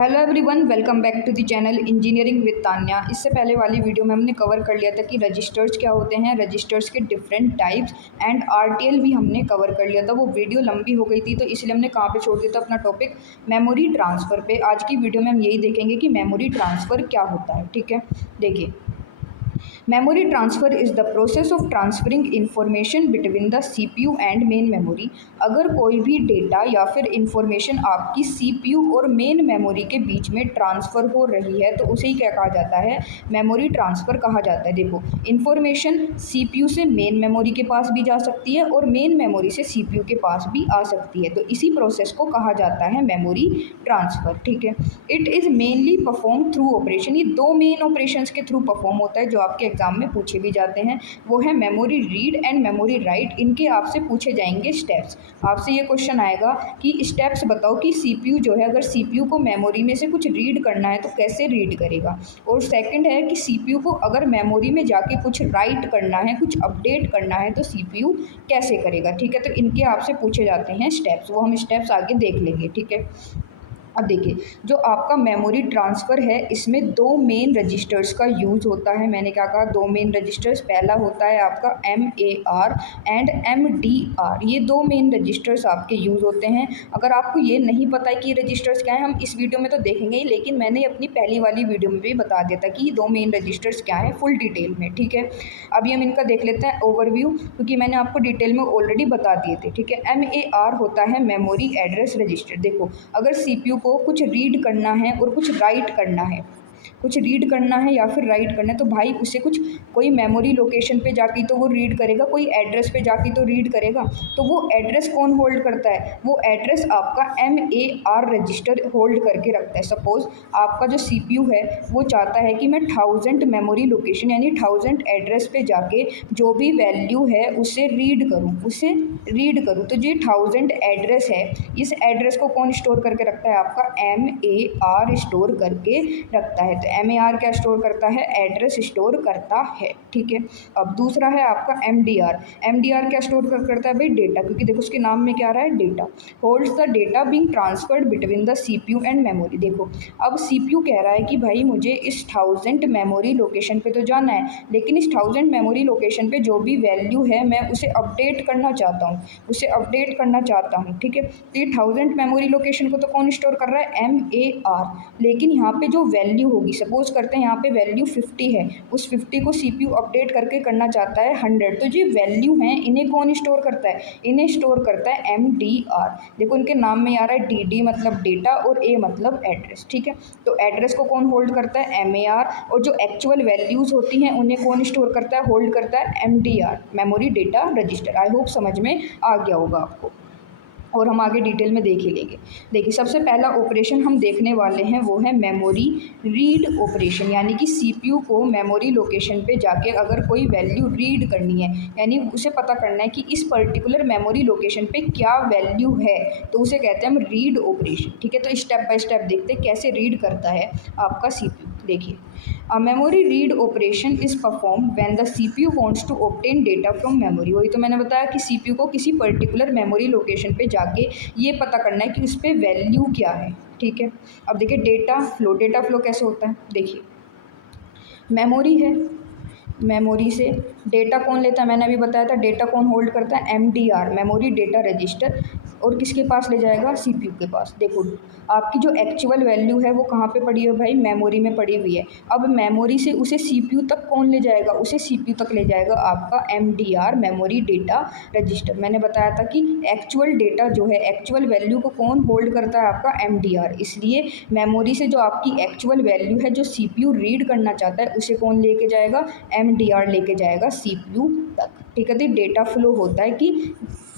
Hello everyone, welcome back to the channel engineering with Tanya. इससे पहले वाली वीडियो में हमने कवर कर लिया था कि रजिस्टर्स क्या होते हैं, रजिस्टर्स के डिफरेंट टाइप्स एंड आरटीएल भी हमने कवर कर लिया था। वो वीडियो लंबी हो गई थी तो इसलिए हमने कहाँ पे छोड़ दिया था अपना टॉपिक, मेमोरी ट्रांसफ़र पे। आज की वीडियो में हम यही देखेंगे कि मेमोरी ट्रांसफ़र क्या होता है। ठीक है, देखिए, memory transfer is the process of transferring information between the CPU and main memory. अगर कोई भी डेटा या फिर इंफॉर्मेशन आपकी सीपीयू और मेन मेमोरी के बीच में ट्रांसफ़र हो रही है तो उसे ही क्या कहा जाता है, मेमोरी ट्रांसफ़र कहा जाता है। देखो, इंफॉर्मेशन सीपीयू से मेन मेमोरी के पास भी जा सकती है और मेन मेमोरी से सीपीयू के पास भी आ सकती है, तो इसी प्रोसेस को कहा जाता है मेमोरी ट्रांसफ़र। ठीक है, it is mainly perform through operation. ये दो मेन ऑपरेशंस के थ्रू परफॉर्म होता है जो आपके एग्जाम में पूछे भी जाते हैं। वो है memory read and memory write. इनके आपसे पूछे जाएंगे स्टेप्स। आपसे ये क्वेश्चन आएगा कि स्टेप्स बताओ कि सीपीयू जो है, अगर सीपीयू को मेमोरी में से कुछ रीड करना है तो कैसे रीड करेगा। और सेकंड है कि सीपीयू को अगर मेमोरी में जाके कुछ राइट करना है, कुछ अपडेट करना है तो सीपीयू कैसे करेगा। ठीक है, तो इनके आपसे पूछे जाते हैं स्टेप्स, वो हम स्टेप्स आगे देख लेंगे। ठीक है, अब देखिए, जो आपका मेमोरी ट्रांसफ़र है इसमें दो मेन रजिस्टर्स का यूज़ होता है। मैंने क्या कहा, दो मेन रजिस्टर्स। पहला होता है आपका MAR एंड MDR। ये दो मेन रजिस्टर्स आपके यूज़ होते हैं। अगर आपको ये नहीं पता है कि ये रजिस्टर्स क्या हैं, हम इस वीडियो में तो देखेंगे ही, लेकिन मैंने अपनी पहली वाली वीडियो में भी बता दिया था कि ये दो मेन रजिस्टर्स क्या हैं फुल डिटेल में। ठीक है, अभी हम इनका देख लेते हैं ओवरव्यू, क्योंकि मैंने आपको डिटेल में ऑलरेडी बता दिए थे। ठीक है, MAR होता है मेमोरी एड्रेस रजिस्टर। देखो, अगर सीपीयू को कुछ रीड करना है और कुछ राइट करना है, कुछ रीड करना है या फिर राइट करना है, तो भाई उसे कुछ कोई मेमोरी लोकेशन पे जाके तो वो रीड करेगा, कोई एड्रेस पे जाके तो रीड करेगा। तो वो एड्रेस कौन होल्ड करता है, वो एड्रेस आपका MAR रजिस्टर होल्ड करके रखता है। सपोज आपका जो सीपीयू है वो चाहता है कि मैं 1000 मेमोरी लोकेशन यानी 1000 एड्रेस पे जाके जो भी वैल्यू है उसे रीड करूँ, तो जो 1000 एड्रेस है, इस एड्रेस को कौन स्टोर करके रखता है, आपका MAR स्टोर करके रखता है। तो MAR क्या स्टोर करता है, एड्रेस स्टोर करता है। ठीक है, अब दूसरा है आपका MDR क्या स्टोर करता है भाई, डेटा, क्योंकि देखो उसके नाम में क्या आ रहा है, data. Holds the data being transferred between the CPU and memory. देखो, अब सीपीयू कह रहा है कि भाई मुझे इस 1000 मेमोरी लोकेशन पे तो जाना है, लेकिन इस 1000 मेमोरी लोकेशन पे जो भी वैल्यू है मैं उसे अपडेट करना चाहता हूँ, ठीक है, तो ये 1000 मेमोरी लोकेशन को तो कौन स्टोर कर रहा है, MAR। लेकिन यहाँ पे जो वैल्यू होगी, सपोज करते हैं यहाँ पे वैल्यू 50 है, उस 50 को सीपीयू अपडेट करके करना चाहता है 100। तो जो वैल्यू हैं इन्हें कौन स्टोर करता है, इन्हें स्टोर करता है MDR। देखो उनके नाम में आ रहा है DD मतलब डेटा और A मतलब एड्रेस। ठीक है, तो एड्रेस को कौन होल्ड करता है, MAR, और जो एक्चुअल वैल्यूज़ होती हैं उन्हें कौन स्टोर करता है, होल्ड करता है MDR, memory data register. I hope समझ में आ गया होगा आपको, और हम आगे डिटेल में देख ही लेंगे। देखिए, सबसे पहला ऑपरेशन हम देखने वाले हैं वो है मेमोरी रीड ऑपरेशन, यानी कि सीपीयू को मेमोरी लोकेशन पे जाके अगर कोई वैल्यू रीड करनी है, यानी उसे पता करना है कि इस पर्टिकुलर मेमोरी लोकेशन पे क्या वैल्यू है, तो उसे कहते हैं हम रीड ऑपरेशन। ठीक है, तो स्टेप बाय स्टेप देखते हैं कैसे रीड करता है आपका सीपीयू। देखिए, a memory read operation is performed when the CPU wants to obtain data from memory। वही तो मैंने बताया कि CPU को किसी पर्टिकुलर मेमोरी लोकेशन पे जाके ये पता करना है कि उस पर वैल्यू क्या है। ठीक है, अब देखिए डेटा फ्लो कैसे होता है। देखिए, मेमोरी है, मेमोरी से डेटा कौन लेता है, मैंने अभी बताया था, डेटा कौन होल्ड करता है, MDR, मेमोरी डेटा रजिस्टर, और किसके पास ले जाएगा, सीपीयू के पास। देखो, आपकी जो एक्चुअल वैल्यू है वो कहाँ पे पड़ी है भाई, मेमोरी में पड़ी हुई है। अब मेमोरी से उसे सीपीयू तक कौन ले जाएगा, उसे सीपीयू तक ले जाएगा आपका MDR, मेमोरी डेटा रजिस्टर। मैंने बताया था कि एक्चुअल डेटा जो है, एक्चुअल वैल्यू को कौन होल्ड करता है, आपका MDR। इसलिए मेमोरी से जो आपकी एक्चुअल वैल्यू है जो सीपीयू रीड करना चाहता है उसे कौन लेके जाएगा, MDR लेके जाएगा सीपीयू तक। ठीक है, तो डेटा फ्लो होता है कि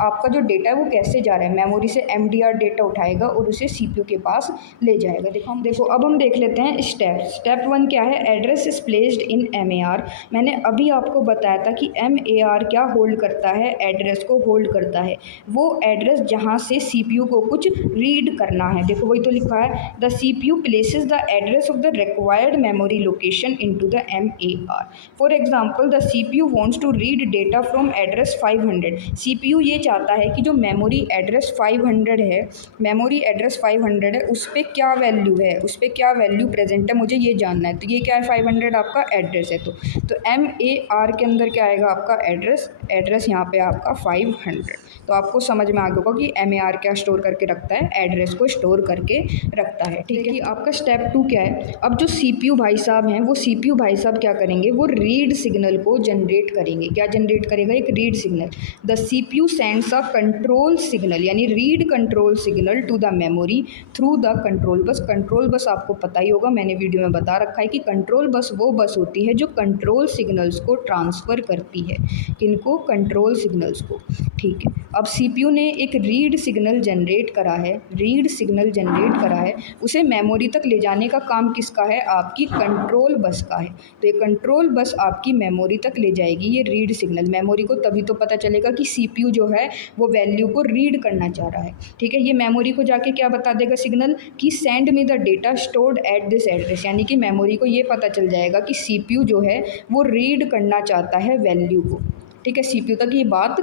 आपका जो डेटा है वो कैसे जा रहा है, मेमोरी से MDR डेटा उठाएगा और उसे सीपीयू के पास ले जाएगा। देखो अब हम देख लेते हैं स्टेप 1 क्या है, address is placed in MAR। मैंने अभी आपको बताया था कि MAR क्या होल्ड करता है, एड्रेस को होल्ड करता है, वो एड्रेस जहाँ से सीपीयू को कुछ रीड करना है। देखो वही तो लिखा है, the CPU places the address of the required memory location into the MAR। For example, the CPU wants to read data from address 500। सीपीयू ये चाहता है कि जो मेमोरी एड्रेस 500 है, मेमोरी एड्रेस 500 है, उस पर क्या वैल्यू है, उस पर क्या वैल्यू प्रेजेंट है, मुझे ये जानना है। तो ये क्या है, 500 आपका एड्रेस है। तो MAR के अंदर क्या आएगा आपका एड्रेस, एड्रेस यहाँ पे आपका 500। तो आपको समझ में आ गया होगा कि MAR क्या स्टोर करके रखता है, एड्रेस को स्टोर करके रखता है। ठीक है कि आपका स्टेप 2 क्या है। अब जो CPU भाई साहब हैं, वो CPU भाई साहब क्या करेंगे, वो रीड सिग्नल को जनरेट करेंगे। क्या जनरेट करेगा, एक read signal. The CPU sends a control signal, यानी read control signal to the memory through the control bus. Control bus आपको पता ही होगा, मैंने वीडियो में बता रखा है कि कंट्रोल बस वो बस होती है जो कंट्रोल सिग्नल्स को ट्रांसफ़र करती है। किनको, कंट्रोल सिग्नल्स को। ठीक है, अब CPU ने एक रीड सिग्नल जनरेट करा है, रीड सिग्नल जनरेट करा है, उसे मेमोरी तक ले जाने का काम किसका है, आपकी कंट्रोल बस का है। तो ये कंट्रोल बस आपकी मेमोरी तक ले जाएगी ये रीड सिग्नल। मेमोरी को तभी तो पता चलेगा कि CPU जो है वो वैल्यू को रीड करना चाह रहा है। ठीक है, ये मेमोरी को जाके क्या बता देगा सिग्नल कि send me the data stored at this address, यानी कि मेमोरी को ये पता चल जाएगा कि CPU जो है वो रीड करना चाहता है वैल्यू को। ठीक है, CPU तक ये बात,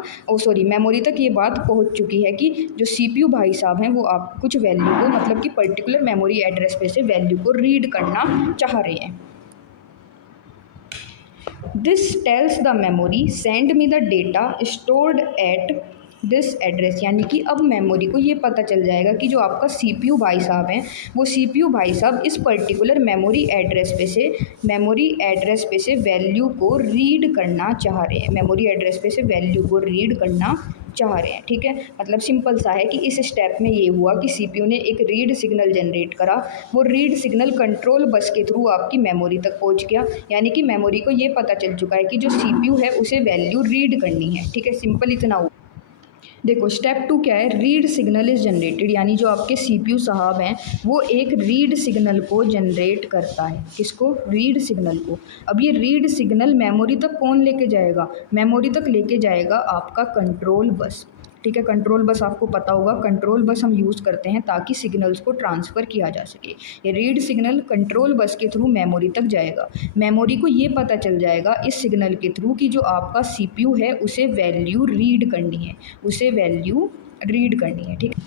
मेमोरी तक ये बात पहुंच चुकी है कि जो CPU भाई साहब हैं वो आप कुछ वैल्यू को, मतलब कि पर्टिकुलर मेमोरी एड्रेस पे से वैल्यू को रीड करना चाह रहे हैं। This tells the memory send me the data stored at this address, यानी कि अब मेमोरी को ये पता चल जाएगा कि जो आपका CPU भाई साहब हैं, वो CPU भाई साहब इस पर्टिकुलर मेमोरी एड्रेस पे से वैल्यू को रीड करना चाह रहे हैं। मेमोरी एड्रेस पे से वैल्यू को रीड करना चाह रहे हैं। ठीक है, मतलब सिंपल सा है कि इस स्टेप में ये हुआ कि CPU ने एक रीड सिग्नल जनरेट करा, वो रीड सिग्नल कंट्रोल बस के थ्रू आपकी मेमोरी तक पहुंच गया, यानी कि मेमोरी को ये पता चल चुका है कि जो CPU है उसे वैल्यू रीड करनी है। ठीक है, सिंपल इतना हुआ। देखो स्टेप 2 क्या है, रीड सिग्नल इज़ जनरेटेड, यानी जो आपके CPU साहब हैं वो एक रीड सिग्नल को जनरेट करता है। किसको, रीड सिग्नल को। अब ये रीड सिग्नल मेमोरी तक कौन लेके जाएगा, मेमोरी तक लेके जाएगा आपका कंट्रोल बस। ठीक है, कंट्रोल बस आपको पता होगा, कंट्रोल बस हम यूज़ करते हैं ताकि सिग्नल्स को ट्रांसफ़र किया जा सके। ये रीड सिग्नल कंट्रोल बस के थ्रू मेमोरी तक जाएगा। मेमोरी को ये पता चल जाएगा इस सिग्नल के थ्रू कि जो आपका CPU है उसे वैल्यू रीड करनी है, उसे वैल्यू रीड करनी है। ठीक है,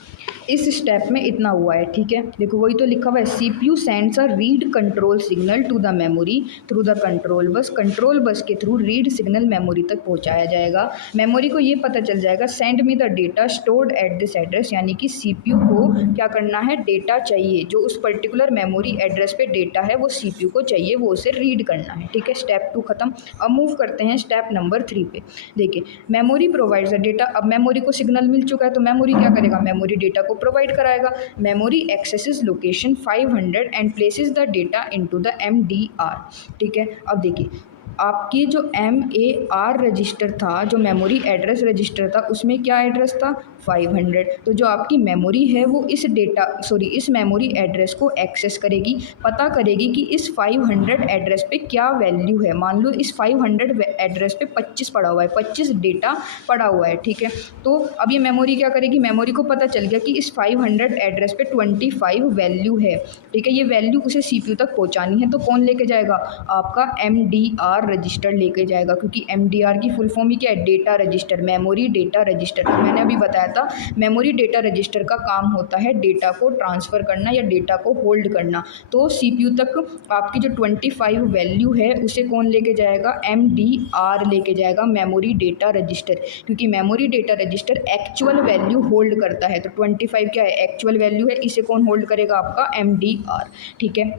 इस स्टेप में इतना हुआ है। ठीक है, देखो वही तो लिखा हुआ है, CPU sends a read control signal to the memory through the control bus. Control bus के थ्रू रीड सिग्नल मेमोरी तक पहुंचाया जाएगा। मेमोरी को ये पता चल जाएगा send me the data stored at this address, यानी कि CPU को क्या करना है, डेटा चाहिए, जो उस पर्टिकुलर मेमोरी एड्रेस पे डेटा है वो CPU को चाहिए, वो उसे रीड करना है। ठीक है, स्टेप 2 खत्म। अब मूव करते हैं स्टेप नंबर 3 पे। देखिए मेमोरी प्रोवाइड्स द डेटा। अब मेमोरी को सिग्नल मिल चुका है तो मेमोरी क्या करेगा, मेमोरी डेटा को प्रोवाइड कराएगा। Memory axes location 500 and places the data into the MDR। ठीक है, अब देखिए आपकी जो MAR रजिस्टर था, जो मेमोरी एड्रेस रजिस्टर था, उसमें क्या एड्रेस था, 500। तो जो आपकी मेमोरी है वो इस मेमोरी एड्रेस को एक्सेस करेगी, पता करेगी कि इस 500 एड्रेस पे क्या वैल्यू है। मान लो इस 500 एड्रेस पे 25 पड़ा हुआ है, 25 डेटा पड़ा हुआ है। ठीक है, तो अब ये मेमोरी क्या करेगी, मेमोरी को पता चल गया कि इस 500 एड्रेस पे 25 वैल्यू है। ठीक है, ये वैल्यू उसे CPU तक पहुँचानी है, तो कौन लेके जाएगा, आपका MDR रजिस्टर लेके जाएगा, क्योंकि MDR की फुल फॉर्म ही क्या है, data register, memory data register. तो मैंने अभी बताया था मेमोरी डेटा रजिस्टर का काम होता है डेटा को ट्रांसफ़र करना या डेटा को होल्ड करना। तो CPU तक आपकी जो 25 वैल्यू है उसे कौन लेके जाएगा, MDR लेके जाएगा, मेमोरी डेटा रजिस्टर, क्योंकि memory data register actual value hold करता है। तो 25 क्या है, एक्चुअल वैल्यू है, इसे कौन होल्ड करेगा, आपका MDR। ठीक है,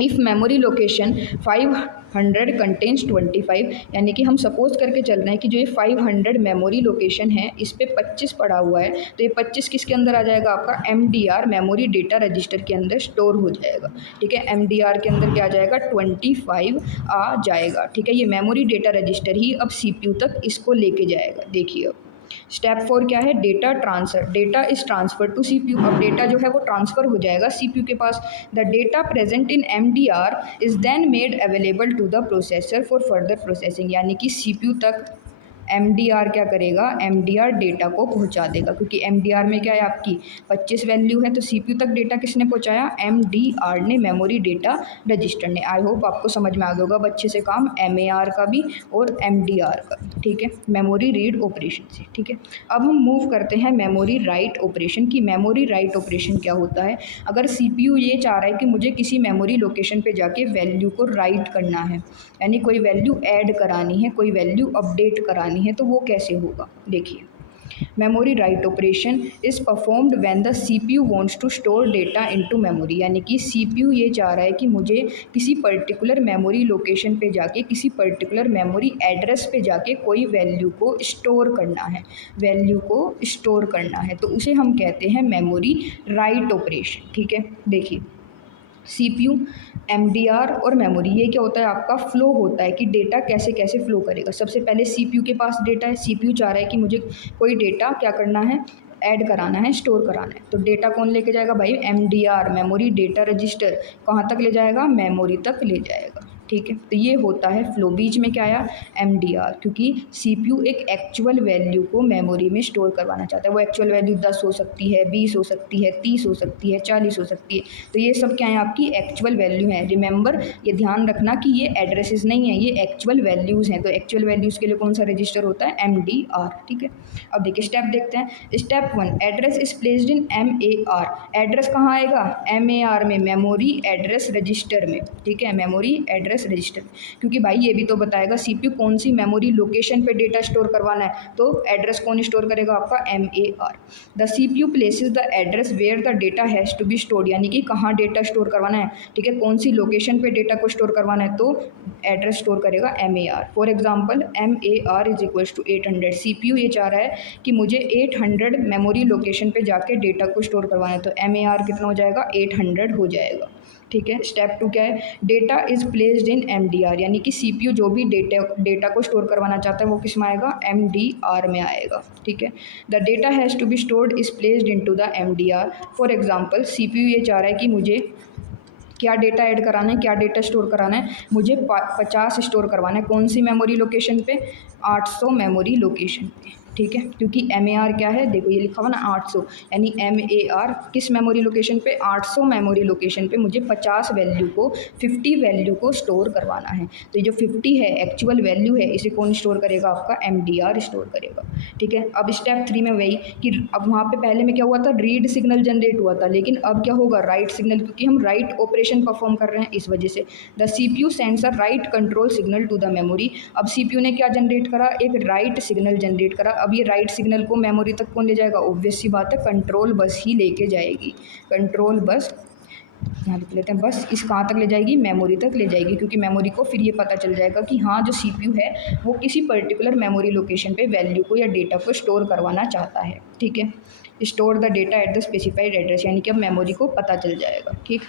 इफ़ मेमोरी लोकेशन 500 कंटेन्स 25, यानी कि हम सपोज करके चल रहे हैं कि जो ये 500 मेमोरी लोकेशन है इस पे 25 पड़ा हुआ है, तो ये 25 किसके अंदर आ जाएगा, आपका MDR मेमोरी डेटा रजिस्टर के अंदर स्टोर हो जाएगा। ठीक है, MDR के अंदर क्या आ जाएगा, 25 आ जाएगा। ठीक है, ये मेमोरी डेटा रजिस्टर ही अब CPU तक इसको लेके जाएगा। देखिए अब स्टेप 4 क्या है, data transfer. Data is transfer to CPU। अब डेटा जो है वो ट्रांसफ़र हो जाएगा CPU के पास। The data present in MDR is then made available to the processor for further processing, यानी कि CPU तक MDR क्या करेगा, MDR डेटा को पहुंचा देगा, क्योंकि MDR में क्या है आपकी 25 वैल्यू है, तो CPU तक डेटा किसने पहुंचाया, MDR ने, मेमोरी डेटा रजिस्टर ने। आई होप आपको समझ में आ गया होगा अच्छे से काम MAR का भी और MDR का भी, ठीक है, मेमोरी रीड ऑपरेशन से। ठीक है, अब हम मूव करते हैं मेमोरी राइट ऑपरेशन की। मेमोरी राइट ऑपरेशन क्या होता है, अगर CPU ये चाह रहा है कि मुझे किसी मेमोरी लोकेशन पे जाके वैल्यू को राइट करना है, यानी कोई वैल्यू ऐड करानी है, कोई वैल्यू अपडेट करानी है, तो वो कैसे होगा, देखिए। Memory write operation is performed when the CPU wants to store data into memory, यानी कि CPU ये चाह रहा है कि मुझे किसी पर्टिकुलर मेमोरी लोकेशन पे जाके, किसी पर्टिकुलर मेमोरी एड्रेस पे जाके कोई वैल्यू को स्टोर करना है, वैल्यू को स्टोर करना है, तो उसे हम कहते हैं मेमोरी राइट ऑपरेशन। ठीक है, देखिए CPU, MDR और मेमोरी, ये क्या होता है आपका फ्लो होता है कि डेटा कैसे कैसे फ्लो करेगा। सबसे पहले CPU के पास डेटा है, CPU चाह रहा है कि मुझे कोई डेटा क्या करना है, ऐड कराना है, स्टोर कराना है, तो डेटा कौन लेके जाएगा भाई, MDR, मेमोरी डेटा रजिस्टर, कहाँ तक ले जाएगा, मेमोरी तक ले जाएगा। ठीक है, तो ये होता है फ्लो। बीच में क्या आया, MDR, क्योंकि CPU एक एक्चुअल वैल्यू को मेमोरी में स्टोर करवाना चाहता है। वो एक्चुअल वैल्यू 10 हो सकती है, 20 हो सकती है, 30 हो सकती है, 40 हो सकती है, तो ये सब क्या है आपकी एक्चुअल वैल्यू है। रिमेंबर, ये ध्यान रखना कि ये एड्रेसेस नहीं है, ये एक्चुअल वैल्यूज़ हैं, तो एक्चुअल वैल्यूज़ के लिए कौन सा रजिस्टर होता है, MDR। ठीक है, अब देखिए स्टेप देखते हैं। Step 1, address is placed in MAR। Address कहाँ आएगा, MAR में, मेमोरी एड्रेस रजिस्टर में। ठीक है, मेमोरी एड्रेस रजिस्टर, क्योंकि भाई ये भी तो बताएगा CPU कौन सी मेमोरी लोकेशन पे डेटा स्टोर करवाना है, तो एड्रेस कौन स्टोर करेगा आपका, MAR। The CPU places the address where the data has to be stored, यानी कि कहाँ डेटा स्टोर करवाना है, ठीक है, कौन सी लोकेशन पे डेटा को स्टोर करवाना है, तो एड्रेस स्टोर करेगा MAR। For example MAR is equals to 800। CPU ये चाह रहा है कि मुझे 800 मेमोरी लोकेशन पे जाके डेटा को स्टोर करवाना है, तो MAR कितना हो जाएगा, 800 हो जाएगा। ठीक है, स्टेप 2 क्या है, data is placed in MDR, यानी कि CPU जो भी डेटा को स्टोर करवाना चाहता है वो किस में आएगा, MDR में आएगा। ठीक है, the data has to be stored is placed into the MDR। For example CPU ये चाह रहा है कि मुझे क्या डेटा ऐड कराना है, क्या डेटा स्टोर कराना है, मुझे 50 स्टोर करवाना है, कौन सी मेमोरी लोकेशन पे, 800 मेमोरी लोकेशन पे। ठीक है, क्योंकि MAR क्या है, देखो ये लिखा हुआ ना 800, यानी MAR किस मेमोरी लोकेशन पे, 800 मेमोरी लोकेशन पे मुझे 50 वैल्यू को, 50 वैल्यू को स्टोर करवाना है, तो ये जो 50 है एक्चुअल वैल्यू है, इसे कौन स्टोर करेगा, आपका MDR स्टोर करेगा। ठीक है, अब स्टेप 3 में वही कि अब वहाँ पे पहले में क्या हुआ था, रीड सिग्नल जनरेट हुआ था, लेकिन अब क्या होगा, राइट सिग्नल, क्योंकि हम राइट ऑपरेशन परफॉर्म कर रहे हैं, इस वजह से the CPU sends a write control signal to the memory. अब CPU ने क्या जनरेट करा, एक राइट सिग्नल जनरेट करा। अब ये राइट सिग्नल को मेमोरी तक कौन ले जाएगा, ऑब्वियस सी बात है कंट्रोल बस ही लेके जाएगी। कंट्रोल बस, यहाँ लिख लेते हैं, बस इस कहाँ तक ले जाएगी, मेमोरी तक ले जाएगी, क्योंकि मेमोरी को फिर ये पता चल जाएगा कि हाँ जो CPU है वो किसी पर्टिकुलर मेमोरी लोकेशन पे वैल्यू को या डेटा को स्टोर करवाना चाहता है। ठीक है, store the data at the specified address, यानी कि अब मेमोरी को पता चल जाएगा। ठीक,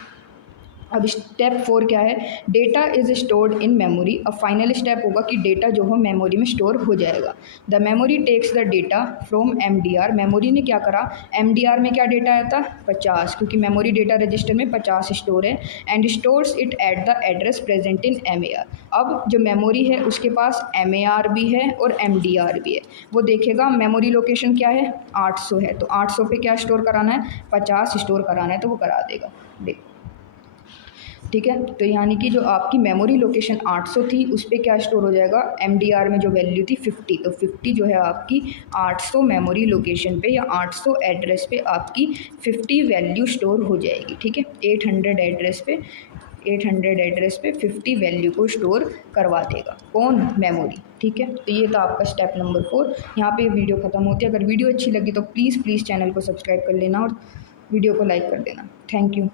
अब स्टेप 4 क्या है, data is stored in memory. अब फाइनल स्टेप होगा कि डेटा जो हो मेमोरी में स्टोर हो जाएगा। The memory takes the data from MDR। Memory ने क्या करा, MDR में क्या डेटा आया था, 50, क्योंकि मेमोरी डेटा रजिस्टर में 50 स्टोर है, and stores it at the address present in MAR। अब जो मेमोरी है उसके पास MAR भी है और MDR भी है, वो देखेगा मेमोरी लोकेशन क्या है, 800 है, तो 800 पे क्या स्टोर कराना है, 50 स्टोर कराना है, तो वो करा देगा। देखो, ठीक है, तो यानी कि जो आपकी मेमोरी लोकेशन 800 थी उस पर क्या स्टोर हो जाएगा, MDR में जो वैल्यू थी 50, तो 50 जो है आपकी 800 मेमोरी लोकेशन पे या 800 एड्रेस पे आपकी 50 वैल्यू स्टोर हो जाएगी। ठीक है, 800 एड्रेस पे 50 वैल्यू को स्टोर करवा देगा, कौन, मेमोरी। ठीक है, तो ये था आपका स्टेप नंबर 4। यहाँ पे वीडियो ख़त्म होती है। अगर वीडियो अच्छी लगी तो प्लीज़ चैनल को सब्सक्राइब कर लेना और वीडियो को लाइक कर देना। Thank you.